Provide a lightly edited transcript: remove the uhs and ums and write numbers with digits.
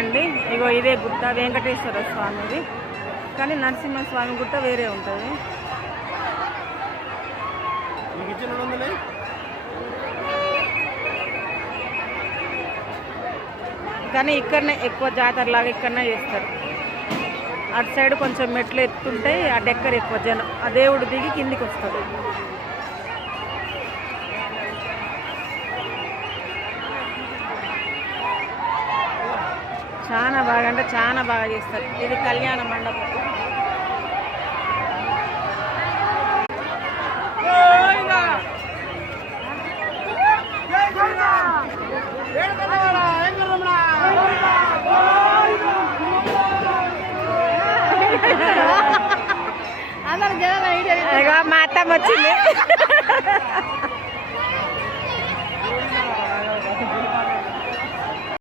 అండి. ఇగో ఇదే గుట్ట వెంకటేశ్వర స్వామిది, కానీ నరసింహస్వామి గుట్ట వేరే ఉంటుంది. కానీ ఇక్కడనే ఎక్కువ జాతరలాగా ఇక్కడనే చేస్తారు. అటు సైడ్ కొంచెం మెట్లు ఎత్తుంటాయి, ఆ డెక్కర్ ఎక్కువ జనం, ఆ దేవుడు దిగి కిందికి వస్తాడు. చాలా బాగా అంటే చాలా బాగా చేస్తారు. ఇది కళ్యాణ మండపం. మా అత్తమ్మ వచ్చింది.